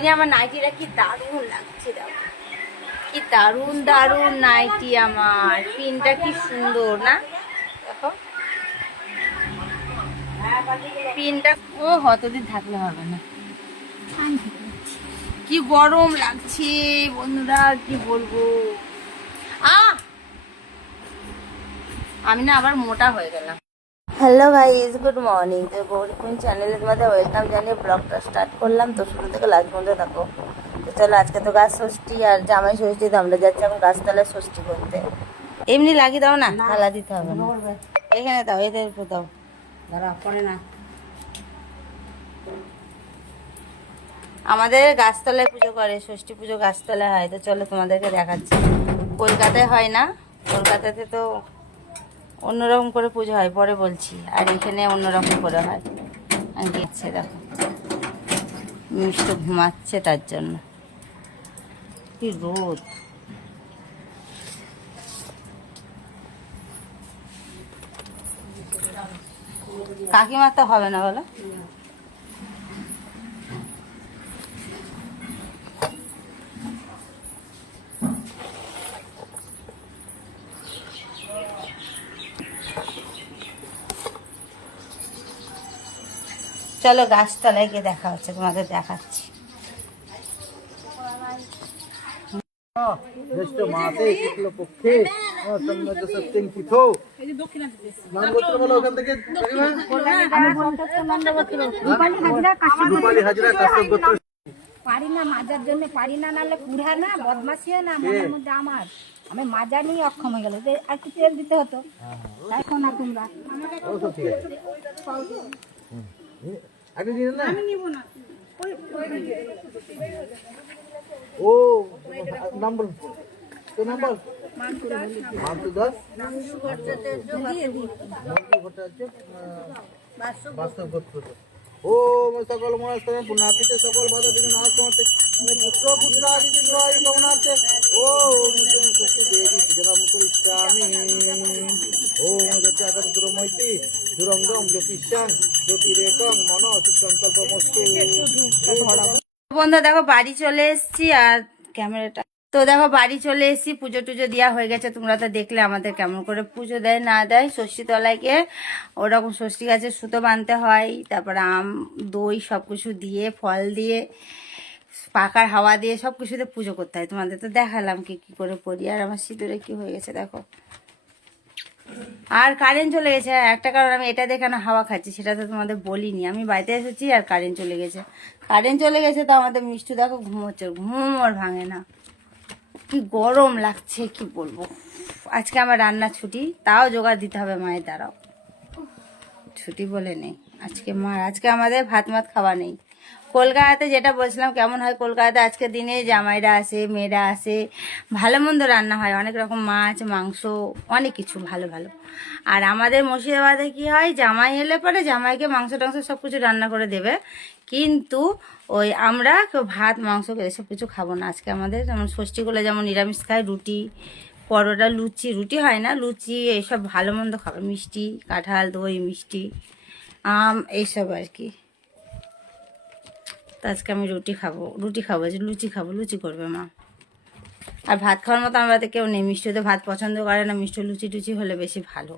ওই যে আমার নাইটিটা কি দারুণ লাগছে, দেখো কি দারুণ দারুণ নাইটি আমার, পিনটা কি সুন্দর না, দেখো পিনটা। ও কতদিন থাকলে হবে না, কি গরম লাগছে বন্ধুরা, কি বলবো। আমি না আবার মোটা হয়ে গেলাম। Hello guys, good morning. তো গৌরী কুইন চ্যানেলে তোমাদের ওয়েলকাম জানিয়ে ব্লগটা স্টার্ট করলাম। তো শুরু থেকে লাস্ট পর্যন্ত থাকো। তো চলো, আজকে তো গাছ ষষ্ঠী আর জামাই ষষ্ঠী, তো আমরা যাচ্ছি এখন গাছতলায় ষষ্ঠী করতে। এমনি লাগিয়ে দাও না, থালা দিতে হবে না, এখানে দাও, এদের উপর দাও, দাঁড়া পরে না। আমাদের গাছতলায় পুজো করে, ষষ্ঠী পুজো গাছতলায় হয়। তো চলো তোমাদেরকে দেখাচ্ছি। কলকাতায় হয় না, কলকাতাতে তো অন্যরকম করে পুজো হয়, পরে বলছি। আর এখানে অন্যরকম করে হয়। গেছে দেখো, মিষ্টি ঘুমাচ্ছে, তার জন্য কি রোদ। কাকিমা তো হবে না বলো। চলো গাছতলায় গিয়ে দেখা হচ্ছে, তোমাদের দেখাচ্ছি। পারি না মাজার জন্য, পারি না, নাহলে কুড়া না, বদমাসি না মনের মধ্যে আমার। আমি মাজা নিয়ে অক্ষম হয়ে গেল, আর একটু তেল দিতে হতো। তাই কোন না তোমরা আমি নিব না। ও নাম্বার তো নাম্বার মানতু দাস বাস্তব গোত্র। ও সকল মনস্তরে পুনাতিতে সকল বাধা থেকে নাশ করতে পুত্র পুত্র আদিত্য রয় ভগবানতে। ও শক্তি দেবী পূজনম করিষ্যামি। ও যত্যাগত দুরমৈতি দুরঙ্গম জ্যোতিষাং জ্যোতিরেকং মন সংকল্পমস্তু। বন্ধু দেখো বাড়ি চলে এসেছি, আর ক্যামেরাটা তো দেখো বাড়ি চলে এসেছি। পুজো টুজো দেওয়া হয়ে গেছে, তোমরা তো দেখলে আমাদের কেমন করে পুজো দেয় না দেয়। ষষ্ঠী তলায় গিয়ে ওরকম ষষ্ঠী গাছে সুতো বাঁধতে হয়, তারপরে আম দই সব কিছু দিয়ে, ফল দিয়ে, পাকার হাওয়া দিয়ে সব কিছুতে পুজো করতে হয়। তোমাদের তো দেখালাম কি কি করে করি। আর আমার সিঁদুরে কি হয়ে গেছে দেখো। আর কারেন্ট চলে গেছে, একটা কারণ আমি এটা দেখে না হাওয়া খাচ্ছি, সেটা তো তোমাদের বলিনি। আমি বাড়িতে এসেছি আর কারেন্ট চলে গেছে। কারেন্ট চলে গেছে তো আমাদের মিষ্টি দেখো ঘুমোচ্ছে, ঘুম আর ভাঙে না। কি গরম লাগছে কি বলবো। আজকে আমার রান্না ছুটি, তাও জোগাড় দিতে হবে মায়ের দ্বারাও। ছুটি বলে নেই আজকে মার, আজকে আমাদের ভাত মাত খাওয়া নেই। কলকাতাতে যেটা বলছিলাম কেমন হয়, কলকাতাতে আজকের দিনে জামাইরা আসে, মেয়েরা আসে, ভালো মন্দ রান্না হয়, অনেক রকম মাছ মাংস অনেক কিছু ভালো ভালো। আর আমাদের মুর্শিদাবাদে কি হয়, জামাই এলে পরে জামাইকে মাংস টাংস সব কিছু রান্না করে দেবে, কিন্তু ওই আমরা কেউ ভাত মাংস এসব কিছু খাবো না। আজকে আমাদের যেমন ষষ্ঠীগুলো যেমন নিরামিষ খায়, রুটি পরোটা লুচি, রুটি হয় না লুচি, এইসব ভালো মন্দ খাবে, মিষ্টি কাঁঠাল দই মিষ্টি আম এইসব আর কি। তো আজকে আমি রুটি খাবো যে লুচি খাবো, লুচি করবে মা। আর ভাত খাওয়ার মতো আমাদের কেউ নেই, মিষ্টি তো ভাত পছন্দ করে না, মিষ্টি লুচি টুচি হলে বেশি ভালো।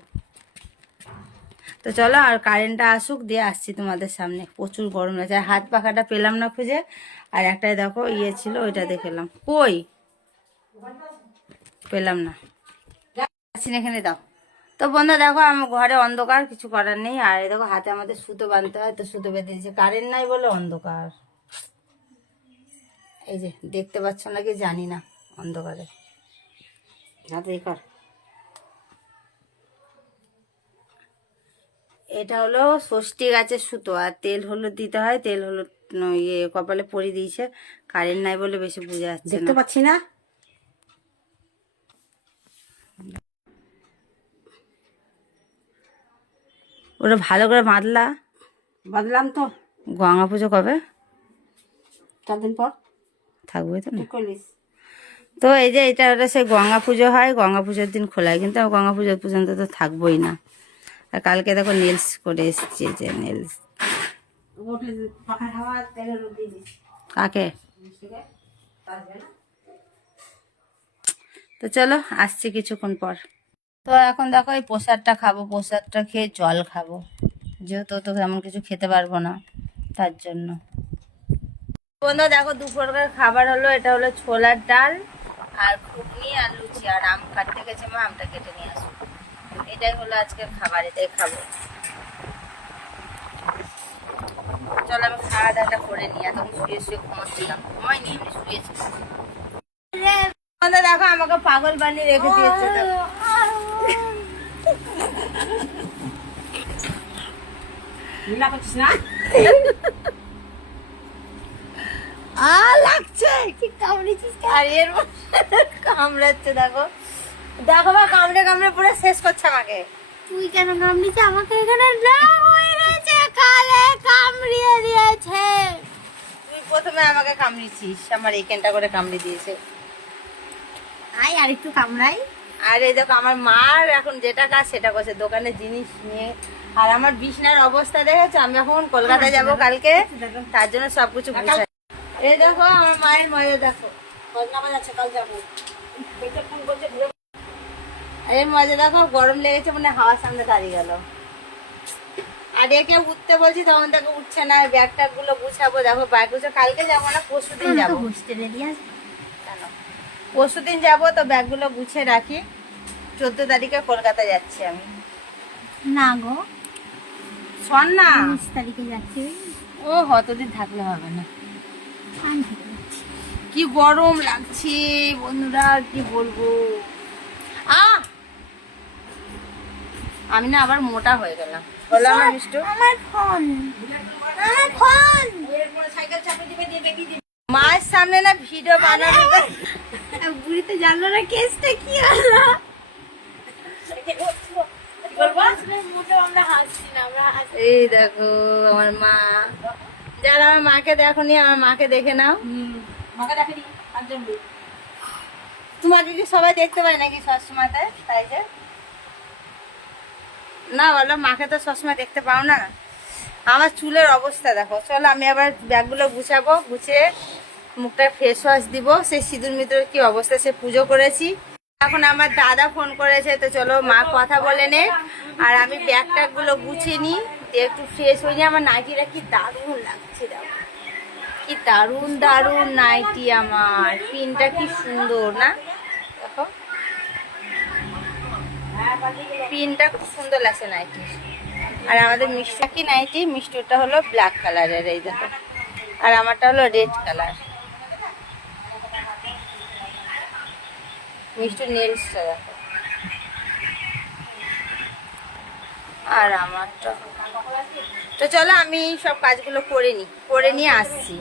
তো চলো, আর কারেন্টটা আসুক, দিয়ে আসছি তোমাদের সামনে। প্রচুর গরম লাগছে, আর হাত পাখাটা পেলাম না খুঁজে। আর একটাই দেখো ইয়ে ছিল, ওইটা দেখলাম, কই পেলাম না, এখানে দাও। তো বন্ধু দেখো আমার ঘরে অন্ধকার, কিছু করার নেই। আর দেখো হাতে আমাদের সুতো বাঁধতে হয়, তো সুতো বেঁধে দিয়েছে, কারেন্ট নাই বলে অন্ধকার। এই যে দেখতে পাচ্ছ নাকি জানি না, অন্ধকারে হাতে কর। এটা হলো ষষ্ঠী গাছের সুতো, আর তেল হলুদ দিতে হয়, তেল হলুদ ইয়ে কপালে পরিয়ে দিয়েছে। কারেন্ট নাই বলে বেশি বুঝে যাচ্ছে, দেখতে পাচ্ছি না। ওটা ভালো করে বাঁধলাম তো। গঙ্গা পুজো কবে? 4 দিন পর থাকবে তো না। তো এই যে এটা হলো সেই গঙ্গা পুজো হয়, গঙ্গা পুজোর দিন খোলায়, কিন্তু আমি গঙ্গা পুজোর পর্যন্ত তো থাকবোই না। আর কালকে দেখো নেলস করে এসছি, যে নেলস। কাকে? তো চলো আসছি কিছুক্ষণ পর। তো এখন দেখো এই প্রসাদটা খাবো, প্রসাদটা খেয়ে জল খাবো, যেহেতু তো তেমন কিছু খেতে পারবো না তার জন্য। বন্ধু দেখো দুপুরকার খাবার হলো, এটা হলো ছোলার ডাল আর ঘুগনি আর লুচি, আর আম কাটতে গেছে মা, আমটা কেটে নিয়ে আসবো। এটাই হলো আজকের খাবার, এটাই খাবো। চলো আমি খাওয়া দাওয়াটা করে নিই, এত শুয়ে শুয়ে ঘুমাচ্ছিলাম, ঘুমাইনি আমি শুয়েছি। দেখো আমাকে পাগল বানিয়ে রেখে দিয়েছে। লাগছে কি কামড়েছিস? আর এর কামড়াচ্ছে দেখো, দেখো বা কামড়ে কামড়ে পুরো শেষ করছে আমাকে। তুই কেন কামড়িয়েছিস আমাকে? এখানে হয়ে গেছে, কালে কামড়িয়ে দিয়েছে। তুই প্রথমে আমাকে কামড়িয়েছিস, আমার এইখানটা করে কামড়ে দিয়েছে। আয় আর একটু কামড়াই। আর এই দেখো আমার মার এখন যেটা কাজ সেটা করছে, দোকানে জিনিস নিয়ে। আর আমার বিছনার অবস্থা দেখেছো, আমি এখন কলকাতায় যাব কালকে, তার জন্য সবকিছু গুছাই। এই দেখো আমার মায়ের মজা দেখো, এর মজা দেখো, গরম লেগেছে মানে হাওয়ার সামনে দাঁড়িয়ে গেল। আর একে উঠতে বলছি তখন দেখো উঠছে না। ব্যাগ ট্যাগ গুলো গুছাবো, দেখো ব্যাগ গুছো কালকে যাবো না পরশু দিন যাবো। পরশু দিন যাবো, তো ব্যাগ গুলো গুছিয়ে রাখি। 14 তারিখে কলকাতা যাচ্ছি আমি। না গো, শোন না, 19 তারিখে যাচ্ছি। ও কতদিন থাকলে হবে না। কি গরম লাগছে বন্ধুরা, কি বলবো। আমি না আবার মোটা হয়ে গেলাম। বলো আমার মিষ্টু। আমার ফোন, আমার ফোন। মায়ের সামনে না ভিডিও বানানো, বুড়িতে জানলো না কেসটা কি হলো। এই দেখো আমার মা, যারা আমার মাকে দেখোনি আমার মাকে দেখে নাও। তোমাকে কি সবাই দেখতে পায় নাকি সবসময়তে? তাই যে না বলো, মাকে তো সবসময় দেখতে পাও না। আমার চুলের অবস্থা দেখো। চলো আমি আবার ব্যাগগুলো গুছাবো, গুছিয়ে মুখটা ফেস ওয়াশ দিব। সেই সিঁদুর মিদুরের কি অবস্থা, সে পুজো করেছি। এখন আমার দাদা ফোন করেছে, তো চলো মা কথা বলে নে, আর আমি ব্যাগ ট্যাগ গুলো গুছিয়ে নিই, একটু ফ্রেশ হয়ে যাই। আমার নাইটিটা কি দারুণ লাগছে, দেখো কি দারুণ দারুণ নাইটি, আমার পিনটা কি সুন্দর না, দেখো পিনটা খুব সুন্দর লাগছে নাইটি। আর আমাদের মিষ্টি কি নাইটি, মিষ্টিটা হলো ব্ল্যাক কালারের, এই দেখো, আর আমারটা হলো রেড কালার। মিষ্টির নেলসটা দেখো, আর আমারটা। তো চলো আমি সব কাজগুলো করে নিই, করে নিয়ে আসছি।